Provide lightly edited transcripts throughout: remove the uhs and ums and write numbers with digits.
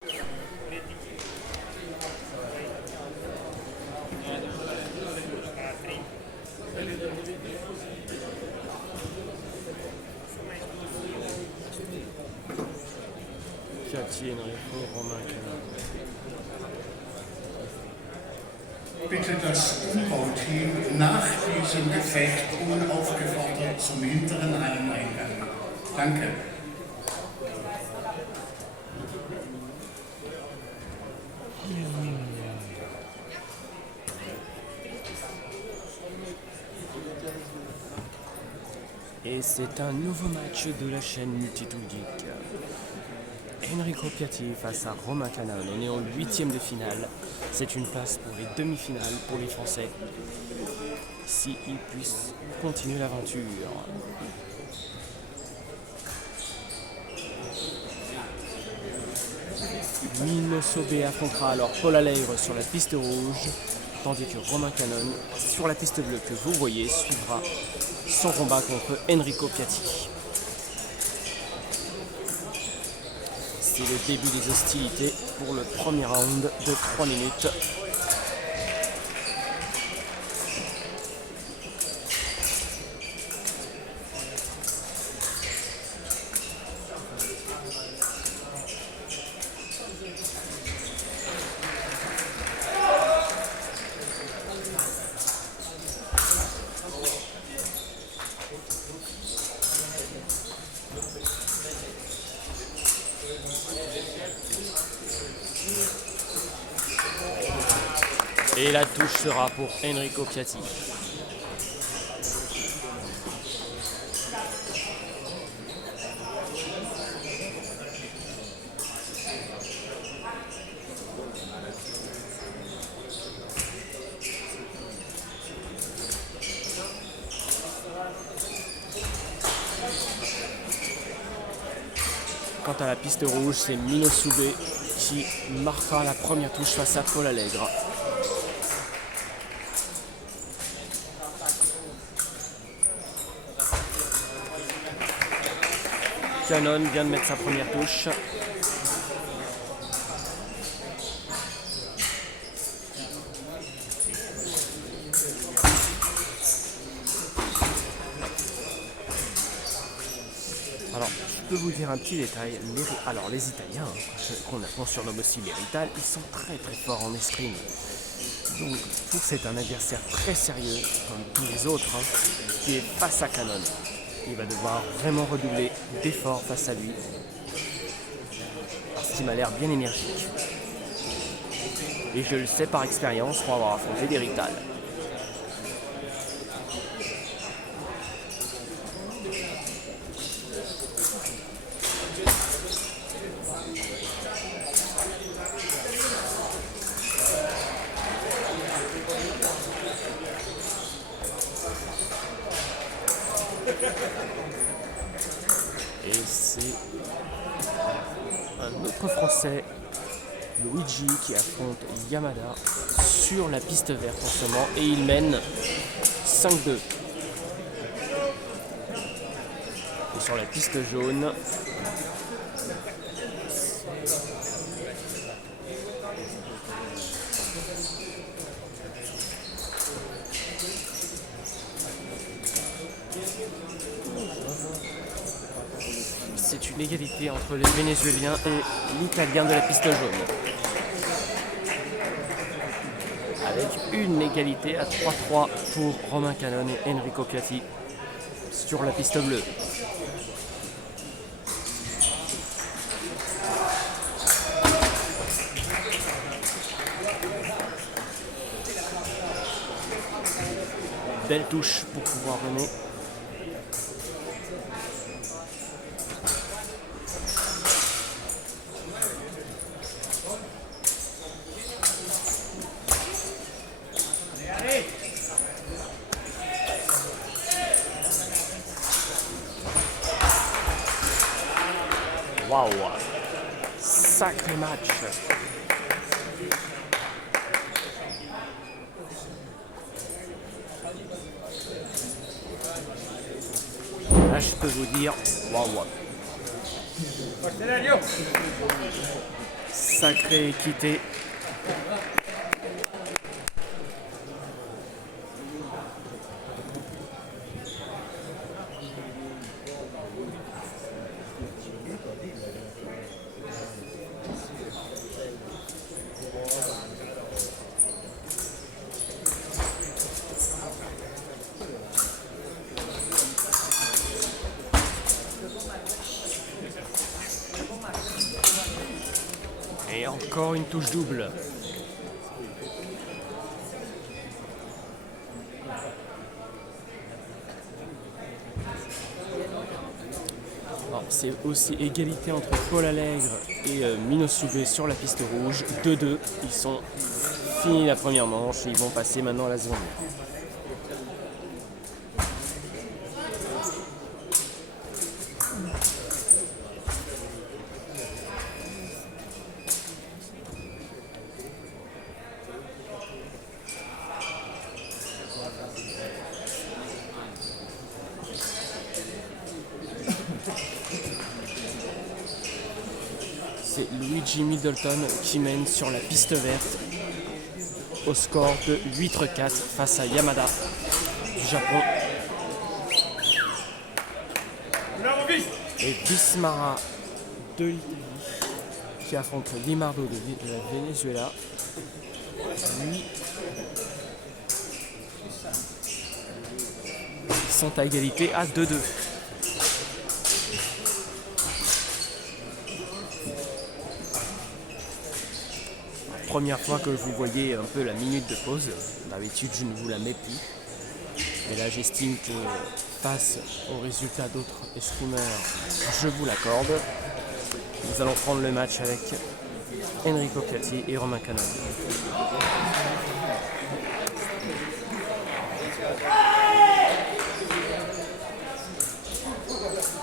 Piatti, Enrico, Romain Cannon. Bitte das Umbauteam nach diesem Gefecht unaufgefordert zum hinteren Halleneingang. Danke. Et c'est un nouveau match de la chaîne Multitool Geek. Enrico Piatti face à Romain Cannon. On est en 8e de finale. C'est une place pour les demi-finales pour les Français. S'ils puissent continuer l'aventure. Mino Sobé affrontera alors Paul Allègre sur la piste rouge, tandis que Romain Cannon, sur la piste bleue que vous voyez, suivra son combat contre Enrico Piatti. C'est le début des hostilités pour le premier round de 3 minutes. Et la touche sera pour Enrico Piatti. Quant à la piste rouge, c'est Mino Sobé qui marquera la première touche face à Paul Allègre. Cannon vient de mettre sa première touche. Alors, je peux vous dire un petit détail. Les Italiens, qu'on surnomme aussi les Rital, ils sont très très forts en escrime. Donc, c'est un adversaire très sérieux, comme tous les autres, qui est face à Cannon. Il va devoir vraiment redoubler d'efforts face à lui, parce qu'il m'a l'air bien énergique. Et je le sais par expérience pour avoir affronté des Rital. Et c'est un autre Français, Luigi, qui affronte Yamada sur la piste verte en ce moment. Et il mène 5-2. Et sur la piste jaune, c'est une égalité entre les Vénézuéliens et l'Italien de la piste jaune. Avec une égalité à 3-3 pour Romain Cannon et Enrico Piatti sur la piste bleue. Belle touche pour pouvoir mener. Waouh, sacré match. Là, je peux vous dire, waouh. sacrée équité. Et encore une touche double. C'est aussi égalité entre Paul Allègre et Mino Soubé sur la piste rouge. 2-2. Ils sont finis la première manche. Ils vont passer maintenant à la seconde. C'est Luigi Middleton qui mène sur la piste verte au score de 8-4 face à Yamada du Japon. Et Bismara de l'Italie qui affronte Limardo de la Venezuela. Lui, ils sont à égalité à 2-2. Première fois que vous voyez un peu la minute de pause. D'habitude, je ne vous la mets plus. Mais là, j'estime que face aux résultats d'autres escrimeurs, je vous l'accorde. Nous allons prendre le match avec Enrico Piatti et Romain Canone.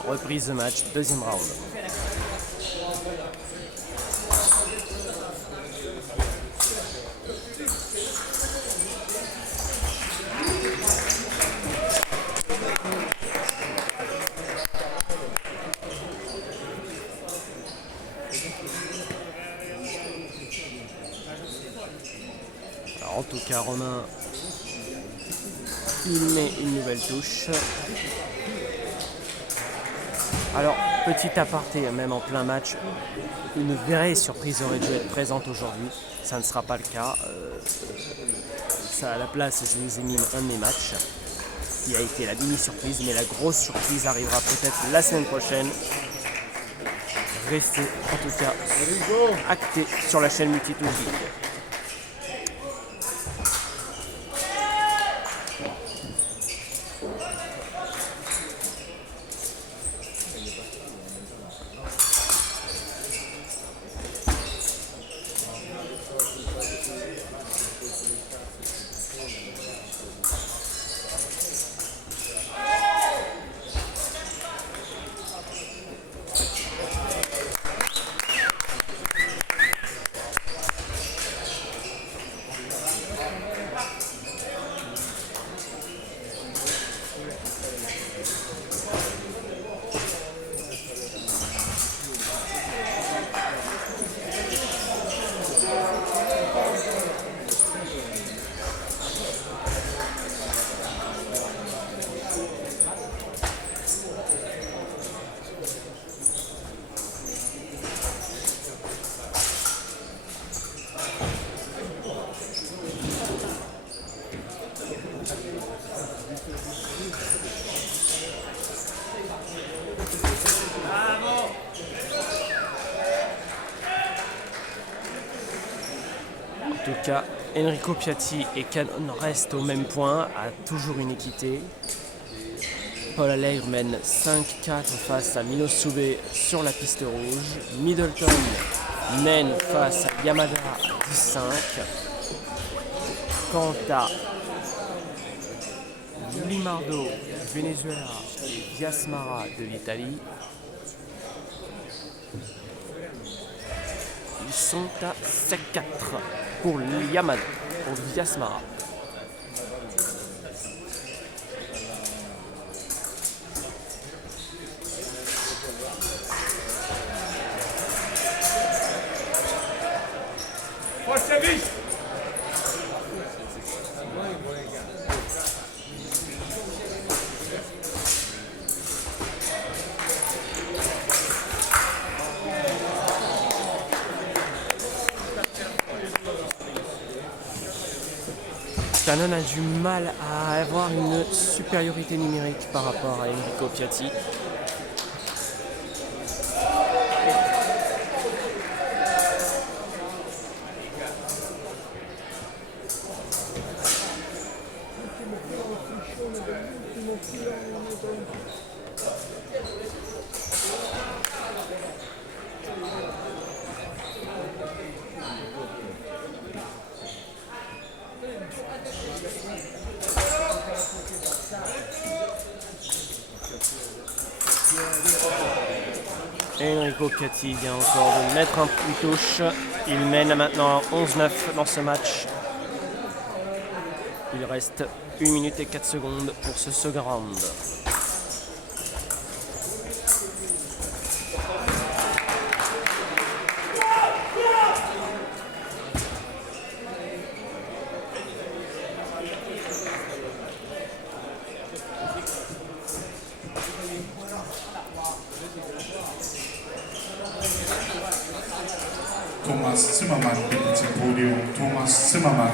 Reprise de match, deuxième round. En tout cas, Romain, il met une nouvelle touche. Alors, petit aparté, même en plein match, une vraie surprise aurait dû être présente aujourd'hui. Ça ne sera pas le cas. Ça, à la place, je vous ai mis un de mes matchs qui a été la mini-surprise, mais la grosse surprise arrivera peut-être la semaine prochaine. Restez en tout cas actés sur la chaîne Multitouche. En tout cas, Enrico Piatti et Canone restent au même point, à toujours une équité. Paul Allègre mène 5-4 face à Mino Soubé sur la piste rouge. Middleton mène face à Yamada 10-5. Quant à Limardo du Venezuela et Biasmara de l'Italie, ils sont à 7-4 pour Yamada, pour Biasmara. Cannon a du mal à avoir une supériorité numérique par rapport à Enrico Piatti. Enrico Piatti vient encore de mettre une touche. Il mène maintenant 11-9 dans ce match. Il reste 1 minute et 4 secondes pour ce second round. Thomas Zimmermann bitte zum Podium. Thomas Zimmermann.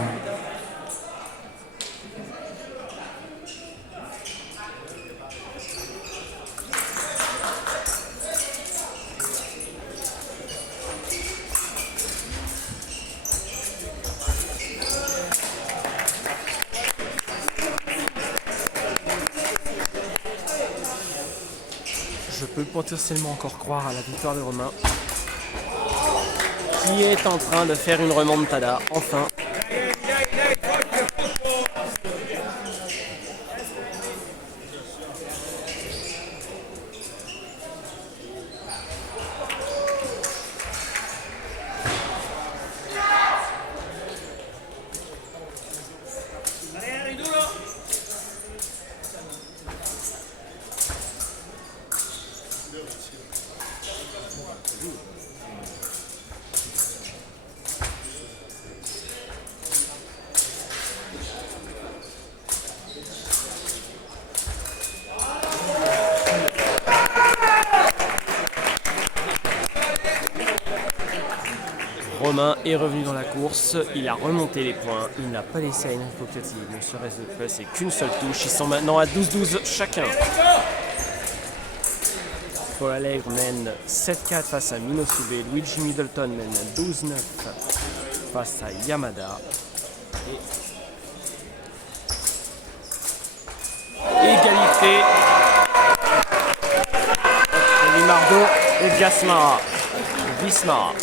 Je peux potentiellement encore croire à la victoire de Romain, qui est en train de faire une remontada, enfin. Romain est revenu dans la course, il a remonté les points, il n'a pas laissé à Enrico Piatti ne serait-ce de passer qu'une seule touche. Ils sont maintenant à 12-12 chacun. Paul Allègre mène 7-4 face à Minosube, Luigi Middleton mène 12-9 face à Yamada. Et égalité entre Limardo et Gasmara. Vismara.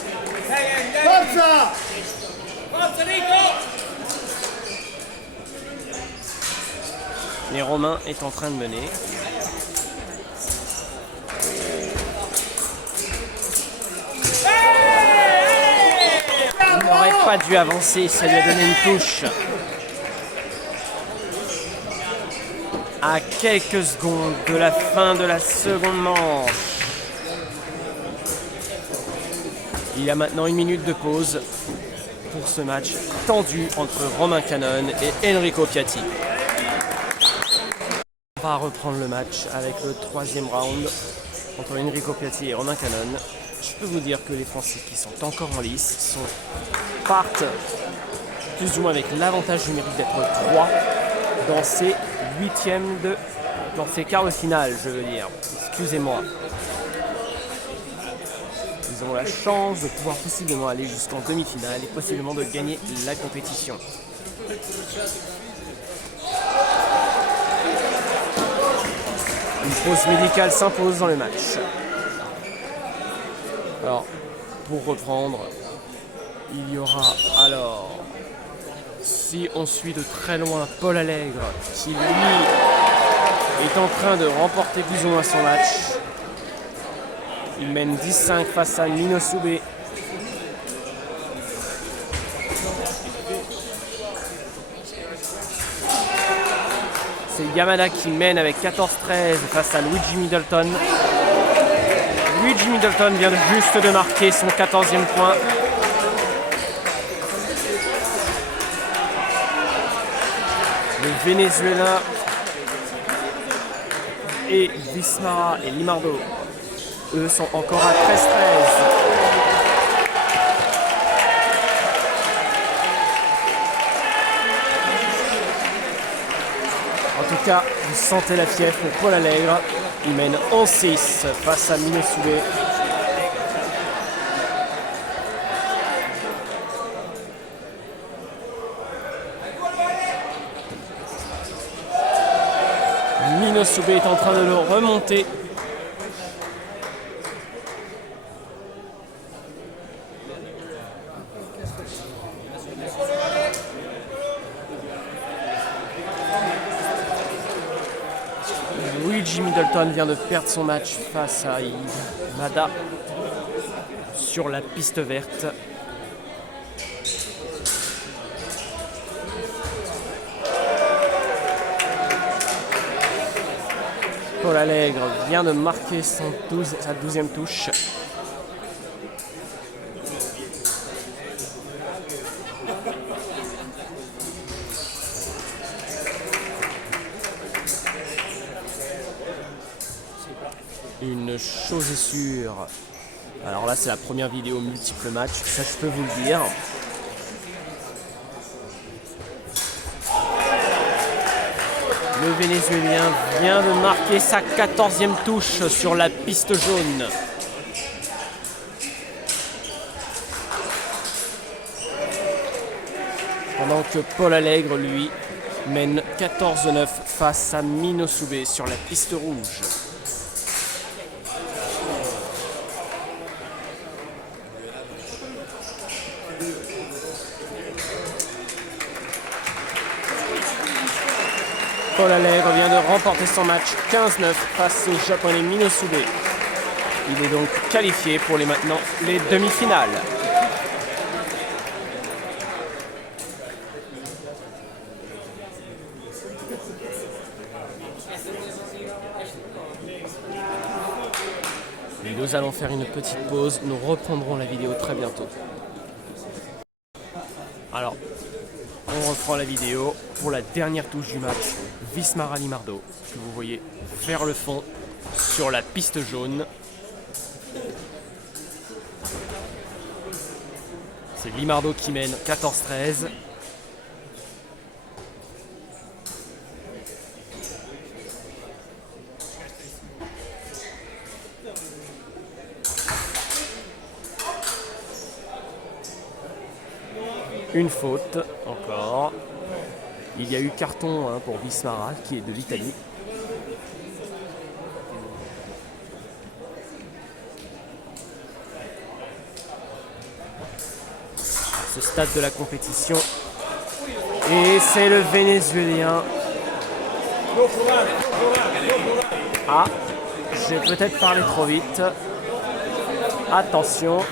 Mais Romain est en train de mener. Il n'aurait pas dû avancer, ça lui a donné une touche. À quelques secondes de la fin de la seconde manche. Il y a maintenant 1 minute de pause pour ce match tendu entre Romain Cannon et Enrico Piatti. On va reprendre le match avec le 3e round entre Enrico Piatti et Romain Cannon. Je peux vous dire que les Français qui sont encore en lice partent plus ou moins avec l'avantage numérique d'être 3 dans ces dans ces quarts de finale, je veux dire. Excusez-moi. Ils ont la chance de pouvoir possiblement aller jusqu'en demi-finale et possiblement de gagner la compétition. Une pause médicale s'impose dans le match. Alors, pour reprendre, il y aura alors, si on suit de très loin Paul Allègre, qui lui est en train de remporter plus ou moins son match. Il mène 10-5 face à Minosube. C'est Yamada qui mène avec 14-13 face à Luigi Middleton. Luigi Middleton vient juste de marquer son 14e point. Le Venezuela et Vismara et Limardo, eux, sont encore à 13-13. En tout cas, vous sentez la fièvre pour Paul Allègre. Il mène 11-6 face à Minosoubé. Minosoubé est en train de le remonter. Luigi Middleton vient de perdre son match face à Mada sur la piste verte. Paul Allègre vient de marquer sa 12e touche. Une chose est sûre, alors là c'est la première vidéo multiple match, ça je peux vous le dire. Le Vénézuélien vient de marquer sa 14e touche sur la piste jaune. Pendant que Paul Allègre, lui, mène 14-9 face à Minosoubé sur la piste rouge. Paul Allègre vient de remporter son match 15-9 face au japonais Minosoubé. Il est donc qualifié pour maintenant les demi-finales. Nous allons faire une petite pause, nous reprendrons la vidéo très bientôt. Alors, on reprend la vidéo pour la dernière touche du match, Vismara Limardo, que vous voyez faire le fond sur la piste jaune. C'est Limardo qui mène 14-13. Une faute, encore. Il y a eu carton pour Vismara, qui est de l'Italie. À ce stade de la compétition. Et c'est le Vénézuélien. Ah, j'ai peut-être parlé trop vite. Attention.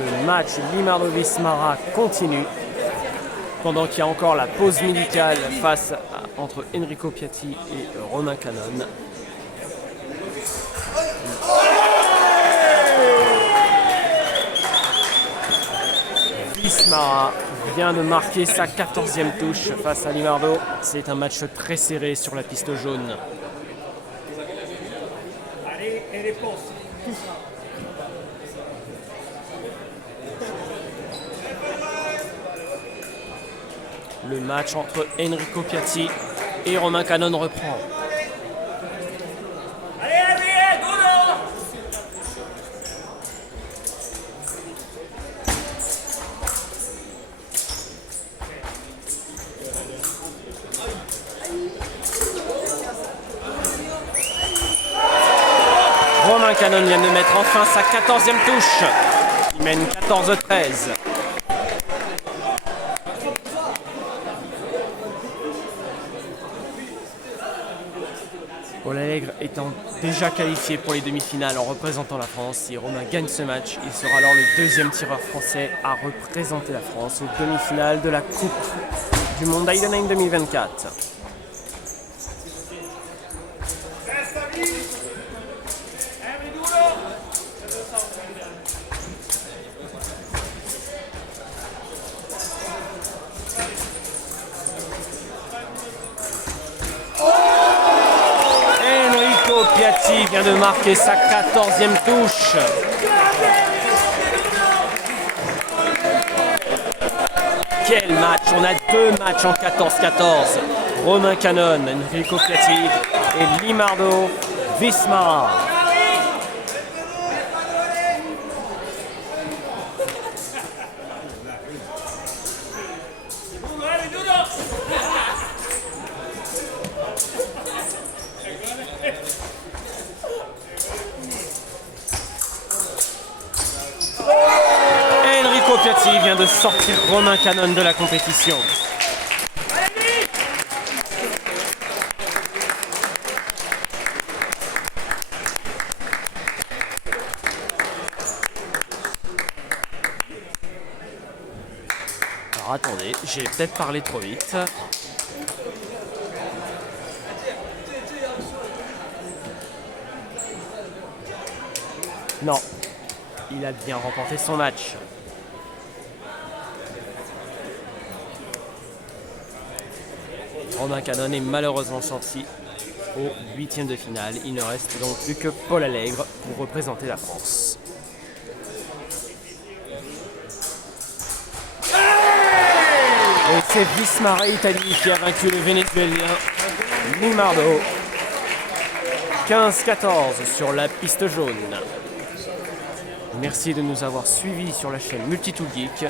Le match Limardo-Vismara continue pendant qu'il y a encore la pause médicale entre Enrico Piatti et Romain Canon. Vismara vient de marquer sa 14e touche face à Limardo. C'est un match très serré sur la piste jaune. Le match entre Enrico Piatti et Romain Canon reprend. Romain Canon vient de mettre enfin sa 14e touche. Il mène 14-13. Paul Allègre étant déjà qualifié pour les demi-finales en représentant la France, si Romain gagne ce match, il sera alors le deuxième tireur français à représenter la France aux demi-finales de la Coupe du Monde Heidenheim 2024. vient de marquer sa 14e touche. Quel match! On a 2 matchs en 14-14. Romain Canon, Enrico Piatti et Limardo Vismara. Enrico Piatti vient de sortir Romain Canon de la compétition. Alors attendez, j'ai peut-être parlé trop vite. Non, il a bien remporté son match. Romain Canon est malheureusement sorti au 8e de finale. Il ne reste donc plus que Paul Allègre pour représenter la France. Et c'est Vismara Italie qui a vaincu le Vénézuélien Limardo. 15-14 sur la piste jaune. Merci de nous avoir suivis sur la chaîne Multitool Geek.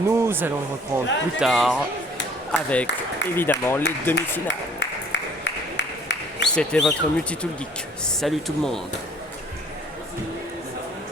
Nous allons reprendre plus tard avec évidemment les demi-finales. C'était votre Multitool Geek. Salut tout le monde.